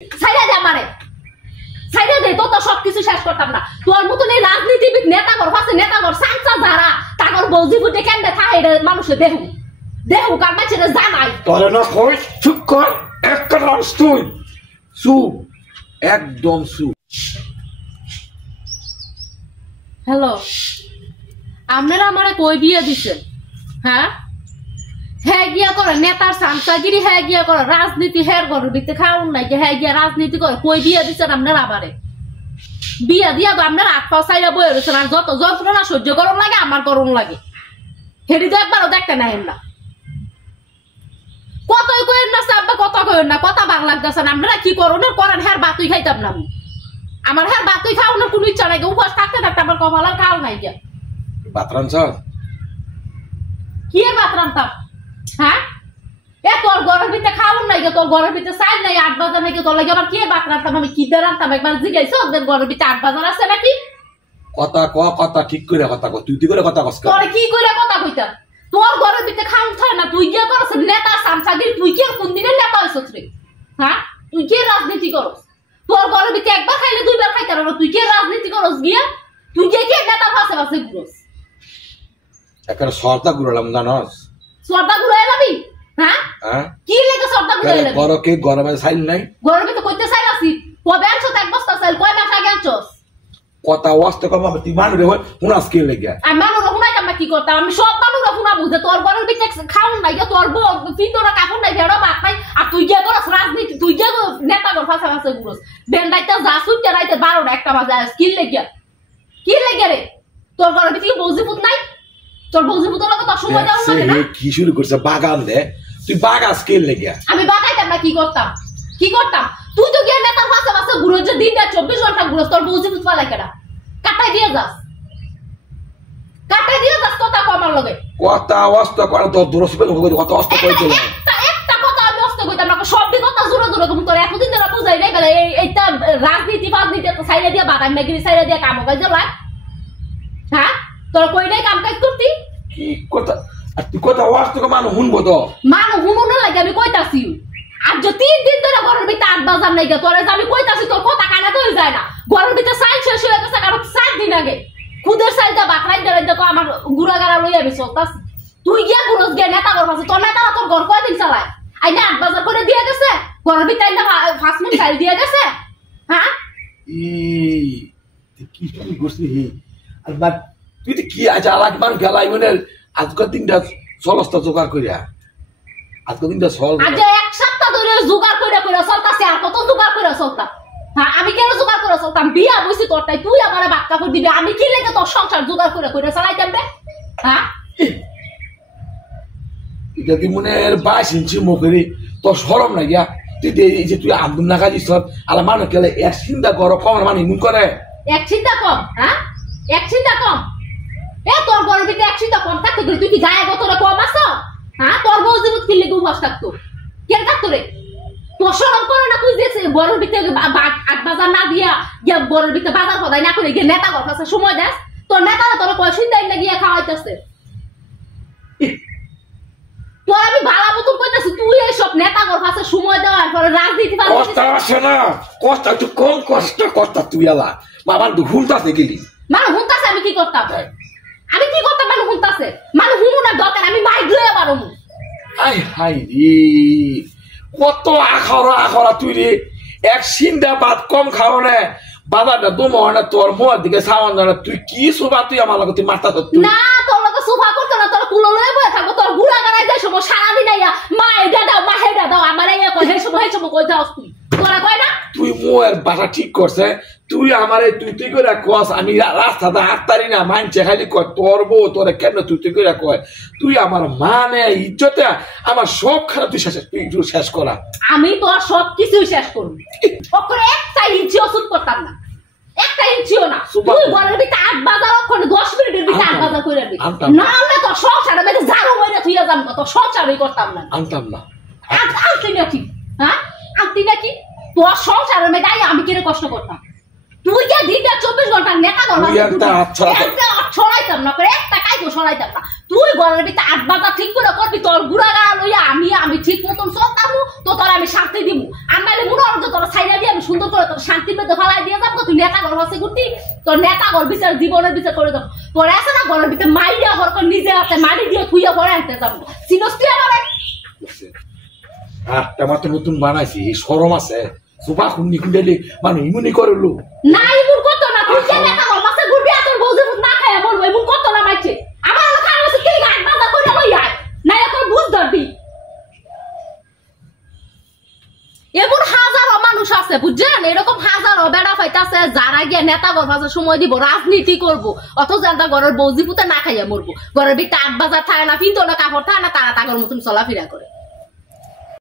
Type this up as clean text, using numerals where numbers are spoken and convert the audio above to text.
ছাইরা দে আমারে, ছাইরা দে। তো তো সবকিছু শেষ করতাম না। তোর মতন এই রাজনীতিবিদ নেতাগর কাছে নেতাগর সাংসা যারা তাগর বৌজি ফুটে কেমনে থাকে এটা মানুষে দেহু দেহু কার মাছের জানাই। তোরে না কই চুপ কর, একটা রাস তুই চুপ, একদম চুপ। হ্যালো, আপনারা আমারে কই বিয়ে দিছেন? হ্যাঁ হ্যাঁ গিয়া করে নেতার সাংসাগিরি, হ্যাঁ গিয়া করে রাজনীতি, হ্যাঁ গরু দিতে খাওন নাই, হ্যাঁ গিয়া রাজনীতি করে কই বিয়ে দিচ্ছেন আপনারা? আবারে বিয়া দিয়া তো আপনারা আট পাও সাইরা বয়ে রয়েছেন। আর যত যন্ত্রণা সহ্য করুন লাগে আমার করুন লাগে, হেঁটে তো একবারও দেখতে নাই না। কতই কইেন না সাব্বা, কথা কইেন না, কথা বাংলা লাগতেছেন। আপনারা কি করুন করেন, হ্যাঁ বাতুই খাইতাম না আমি। আমার হ্যাঁ বাতুই খাওয়ানোর কোনো ইচ্ছা নাই, উপাস থাকতে থাকতে আমার কমালার খাও নাই গিয়া। বাতরান স্যার কি এর ভাত রান্তাম? হ্যাঁ এ তোর ঘরের ভিতরে খাওয়ান নাই গে, তোর ঘরের ভিতরে চাইল নাই, 8 বাজার নাকি তোর লাগে আবার কি ভাত রান্তাম? আমি কি দিয়ে রান্তাম একবার জিজ্ঞাসা? ওদের ঘরের ভিতরে 8 বাজার আছে নাকি? কথা ক, কথা ঠিক করে কথা ক, তুই তুই করে কথা কস। তোর কি করে কথা কইতাম? তোর ঘরের ভিতরে খাওয়ান থাকে না, তুই কি করছ? নেতা সামসাগির, তুই কি কোন দিনের নেতা হইছস রে? হ্যাঁ তুই কি রাজনীতি করস? তোর ঘরের ভিতরে একবার খাইলে দুইবার খাইতে পারো, তুই কি রাজনীতি করস গিয়া? তুই কি নেতার পাশে পাশে ঘুরস? একটা সর্দা গুড়ালাম জানস? সর্দা ঘুরাই যাবি? হ্যাঁ হ্যাঁ কি লেগে সর্দা ঘুরাই যাবি? গরকে গরমে সাইল নাই, ঘরের ভিতরে কইতে চাই আছি কবে আনছো? এক বস্তা চাইল কয় মাস আগে আনছস? কথা ওয়াস্তে কম হবে, তুই মানুষ হয় হুনাস কে লেগে। আমি মানুষ শুনাইতাম না কি করতাম? আমি সব মানুষ শুনাবো যে তোর ঘরের ভিতরে খাওন নাই, তোর বউ পিতরা কাপড় নাই, ভেড়া ভাত নাই, আর তুই গিয়ে করস রাজনীতি, তুই গিয়ে নেতা ঘর ফাঁসা ফাঁসা ঘুরস। বেন্দাইতে যা সুইতে রাইতে 12টা 1টা বাজে কি লেগে? কি লেগে রে? তোর ঘরের ভিতরে বৌজিপুত নাই? তোর বৌজিপুতের লগে তোর সময় দেওয়া লাগে না? কি শুরু করছে বাগান দে, তুই বাগাস কে লেগে? আমি বাগাইতাম না, কি করতাম? কি করতাম? তুই তো গিয়ে নেতার ফাঁসা ফাঁসা ঘুরস, যে দিনটা 24 ঘন্টা ঘুরস, তোর বৌজিপুত পালাই কেডা? কাটাই দিয়ে যাস, কাটাই দিয়ে যাস কথা কমার লগে। কথা অস্ত করে তো দূরস্পে কথা অস্ত করে চলে। একটা কথা আমি অস্ত কইতাম না, সব কথা জোরে জোরে কম তোর এতদিন ধরে বুঝাই নাই গেলে এইটা রাজনীতি ফাজনীতি তো সাইরা দিয়া বাদাম মেগিরি সাইরা দিয়া কাম কাজ লাই। হ্যাঁ তোর কই নাই কাম কাজ করতি? কি কথা আর তুই কথা অস্ত করে মানুষ শুনবো তো? মানুষ শুনুন লাগে আমি কইতাছি। আর যে 3 দিন ধরে ঘরের ভিতরে 8 বাজার নাই গে, তোরে আমি কইতাছি তোর কথা কানে তো যায় না। ঘরের ভিতরে সাইল শেষ হয়ে গেছে কারণ 4 দিন আগে খুদের সাইলটা বাকরাই ধরে দেখো আমার গুড়া গাড়া লইয়া আমি চলতাছি। তুই গিয়া ঘুরস গিয়া নেতা ঘর পাশে, তোর নেতা তোর ঘর কয়দিন চালায়? আইনা 8 বাজার করে দিয়ে গেছে, ঘরের ভিতরে আইনা 5 মিনিট সাইল দিয়ে গেছে। হ্যাঁ এই কি শুরু করছিস? আর বাট তুই তো কি আজ আলাক মান গেলাই মানে আজকের দিনটা চলস্তা জোগাড় করিয়া, আজকের দিনটা চল। আজ 1 সপ্তাহ ধরে জোগাড় কইরা কইরা চলতাছে, আর কত জোগাড় কইরা চলতাম? হ্যাঁ আমি কেন জোগাড় করে চলতাম? বিয়া বইছি তোরটাই, তুই আমার বাক্কা করে দিবি, আমি কি লেগে তোর সংসার জোগাড় করে কইরা চালাইতাম রে? হ্যাঁ এটা তুই মনে 22 ইঞ্চি মুখেরি তোর সরম না গিয়া? তুই এই যে তুই আব্দুল নাকা দিস আলা মানুষ গেলে এক চিন্তা কর কম মানে ইমুন করে এক চিন্তা কম? হ্যাঁ এক চিন্তা কম? এ তোর ঘরের ভিতরে এক চিন্তা কম থাকতো, তুই কি গায়ে গতরে কম আছো? হ্যাঁ তোর বউ জীবন কিনলে গু বস থাকতো কেন থাকতো রে? তোর সরম করে না? তুই যে ঘরের ভিতরে 8 বাজার না দিয়া গিয়া ঘরের ভিতরে বাজার সদাই না করে গিয়ে নেতা ঘর কাছে সময় দেস, তোর নেতারা তোর পয়সা দেয় না গিয়া খাওয়াইতেছে। তোর আমি ভালো মতন কইতাছি, তুই এইসব নেতা ঘর কাছে সময় দেওয়ার পরে রাজনীতি কষ্ট আসে না? কষ্ট একটু কম কষ্ট কষ্ট তুই আলা বাবার হুলতাছে গেলি মানুষ হুনতাছে। আমি কি করতাম? আমি কি করতাম? মানুষ হুনতাছে, মানুষ হুনু না দরকার, আমি মাইক লইয়া পারো। আই হাই রে কত আখরা আখরা তুই রে, এক সিন্দা ভাত কম খাও না, বাবাটা দম না তোর মোয়ার দিকে সামান না, তুই কি সুবা তুই আমার লগে তুই মারতা তো না তোর লগে সোফা করতে না, তোর কুলো লয়ে বসে থাকবো, তোর গুড়া গাড়াই যায় সময় সারাদিন আইয়া মা এটা দাও মা হেডা দাও আমার এই কই হে সময় কই দাও তুই তোরা কয় না? তুই মোয়ের বাসা ঠিক করছে, তুই আমারে তুই তুই করে কস, আমি রাস্তাতে হাঁটতারি না, মানছে খালি কয় তোর বউ তোরে কেন তুই তুই করে কয়, তুই আমার মানে ইজ্জতে আমার সব খারাপ তুই শেষ করা। আমি তোর সব কিছু শেষ করব, ওখানে একটা ইঞ্চিও সুট করতাম না, একটা ইঞ্চিও না। তুই ঘরের ভিতরে 8 বাজার ওখানে 10 মিনিটের ভিতরে 8 বাজার করে দিবি, না হলে তোর সংসারে মেয়েদের জারো মেরে তুই যাম না, তোর সংসারই করতাম না। আনতাম না আনতি নাকি? হ্যাঁ আনতি নাকি? তোর সংসারের মেয়েটাই আমি কেন কষ্ট করতাম? তুই যে দিনটা 24 ঘন্টা নেতা তুই একটা আচ্ছা ছড়াইতাম না করে একটা কাইকো ছড়াইতাম না তুই ঘরের ভিতরে 8 বাজা ঠিক করে করবি তোর গুড়া গাড়া লইয়া আমি ঠিক মতন চলতামু তো তোর আমি শান্তি দিমু আনবাইলে মনে হল তোর ছাইরা দিয়ে আমি সুন্দর করে তোর শান্তি পেতে ফেলাই দিয়ে যাবো তুই নেতা ঘর হচ্ছে ঘুরতি তোর নেতা ঘর বিচার জীবনের বিচার করে দেবো তোর আছে না ঘরের ভিতরে মাইয়া ঘর করে নিজে হাতে মারি দিয়ে থুইয়া পরে আনতে যাবো চিনস তুই আমার আটটা মাত্র নতুন বানাইছি শরম আছে সোফা খুন্নি খুন্ডালি মানে ইমুনি করলো না ইমুন কত না তুই যে নেতা ঘর মাসে ঘুরবি আর তোর বউজে না খাইয়া মরবো ইমুন কত না মাইছে আমার লোক আর আছে কি গাছ বাজা করে লইয়া না তোর বুঝ ধরবি এমন হাজারো মানুষ আছে বুঝছেন এরকম হাজারো বেড়া ফাইতাছে যারা গিয়ে নেতা ঘর বাজার সময় দিব রাজনীতি করবো অথচ জানতা ঘরের বৌজি পুতে না খাইয়া মরবো ঘরের ভিতরে 8 বাজার থাকে না কিন্তু না কাপড় থাকে না তারা তাগর মতন চলাফেরা করে